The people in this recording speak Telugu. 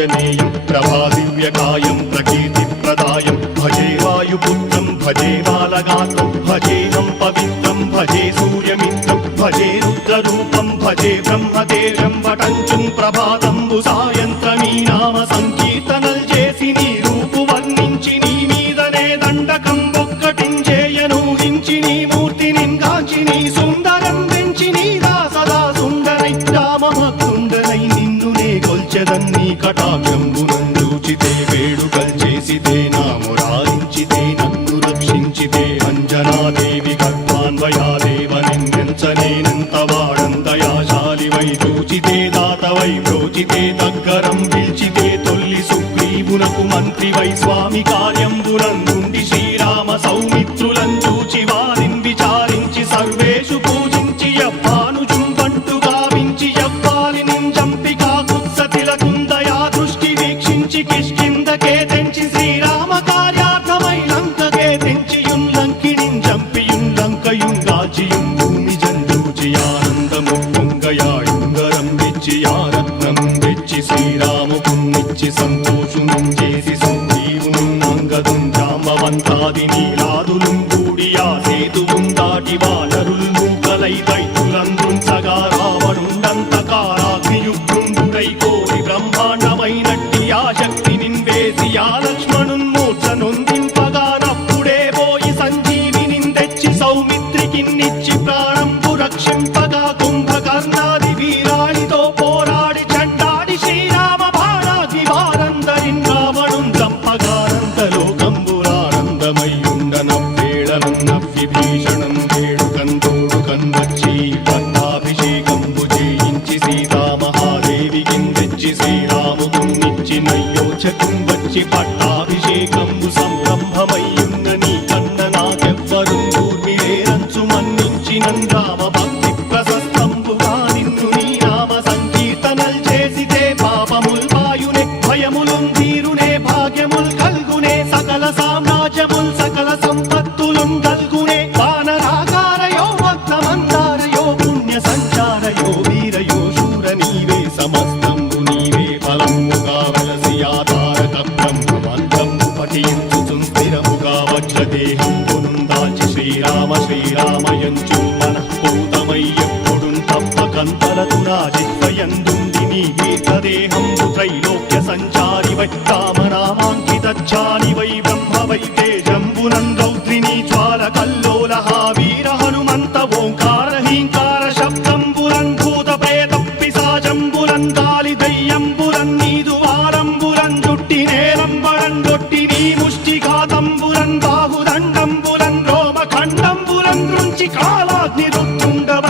ఆంజనేయం ప్రభాదివ్యకాయం ప్రకీర్తిప్రదాయం భజే వాయుపుత్రం భజే బాలగాత్రం భజేహం పవిత్రం భజే సూర్యమిత్రం భజే రుద్రరూపం భజే బ్రహ్మదేవం వటంచుం ప్రభాతంబు సాయంత్రమీ నామ సంకీర్తనల్ చేసి నీ రూపు వర్ణించి నీ మీదనే దండకం ఒక్కటించేయను హించి నీ మూర్తి నింగాంచి నీ సుందరం పెంచి నీ దాసదా సుందరై రామభక్తుండనై నిన్నునే కొల్చెదన్ని కటాక్షంబునందూచితే వేడుకల్ చేసితే నామురారించితే నన్ను రక్షించితే అంజనాదేవి గర్భాన్వయాదేవ నిన్నెంచనేనంత వాడందయాశాలివై చూచితే దాతవై ప్రోచితే దగ్గరం పిలిచితే తొల్లి సుగ్రీవునకు మంత్రివై స్వామి కార్యంబునందుండి శ్రీరామ సౌమిత్రులం చూచి వారిని విచారించి సర్వేషు పూజించి యవ్వాను చుంబంటు గావించి యవ్వాలి నింజంపి కాకుత్సతిలకుందయా దృష్టి వీక్షించి కిష్కిందకే తెంచి శ్రీరామ కార్యార్థమై లంకకే తెంచియుంలంకిణిం చంపియుంలంకయుంగాచియుం భూమి జంజూచి ఆనందము పొంగయాయుంగరం వెచ్చి ఆరత్నం వెచ్చి శ్రీరాముకున్నిచ్చి సంతోషునం చేసి సుగ్రీవును అంగదుం జాంబవంతాది నీలాదులుం కూడియా సేతువుం దాటి వానరుల్ మూకలై దైత్యులందృంచగా రావణుండంతకారాగ్నియుగ్రుండుడై కోరి బ్రహ్మాండమైనట్టి ఆ శక్తి నిన్వేసి ఆ లక్ష్మణున్ మూర్ఛ నొందింపగానప్పుడే పోయి సంజీవిని తెచ్చి సౌమిత్రికిన్నిచ్చి ప్రాణంపు రక్షింపగా కుంభకర్ణాది వీరాడితో పోరాడి చండాడి శ్రీరామ బాణాది వారందరిన్ రావణుం చంపగానందలోకంబురానందమయ్యుండనవ్వేళనన్నవ్విభీషణం వేడుకందోడుకన్వచ్చి పట్టాభిషేకంబు చేయించి సీతామహాదేవికిన్ తెచ్చి శ్రీరాముకున్నిచ్చి నయ్యోచకుం వచ్చి పట్టాభిషేకంబు సంరంభమయ్యున్న నీ కన్న నాకెవ్వరుం దూర్మిలేరంచు మన్నించినం రామ భక్తి ప్రశస్తంబుగా నిన్ను నీ నామ సంకీర్తనల్ చేసితే పాపముల్ వాయునే భయములుం తీరునే భాగ్యముల్ కల్గునే సకల సామ్రాజ్యముల్ సకల సంపత్తులుం కల్గునే వానరాకారయో భక్తమందారయో పుణ్య సంచారయో వీరయో శూర నీవే సమస్తంబు నీవే ఫలముగా వెలసి ఆధారక బ్రహ్మమంత్రంబు పఠించుచుం స్థిరముగా వజ్రదేహంబునుం దాచి శ్రీరామ శ్రీరామయంచు మనఃపూతమై ఎప్పుడుం తప్పకంతలతు నా జిహ్వయందుండి నీ దీర్ఘదేహంబు త్రైలోక్య సంచారివై రామనామాంకితచ్చానివై బ్రహ్మవై తేజంబునం రౌద్రిణీ జ్వాల కల్లోలహ వీర హనుమంత ఓంకార హీంకార శబ్దంబురం భూత ప్రేత పిశాచంబురం గాలి దయ్యంబురం నీదు వారంబురం జుట్టి నేలంబరం గొట్టి నీ ముష్టిఘాతంబురం బాహుదండంబురం రోమఖండంబురం దృంచి కాలాగ్ని రుత్తుండవ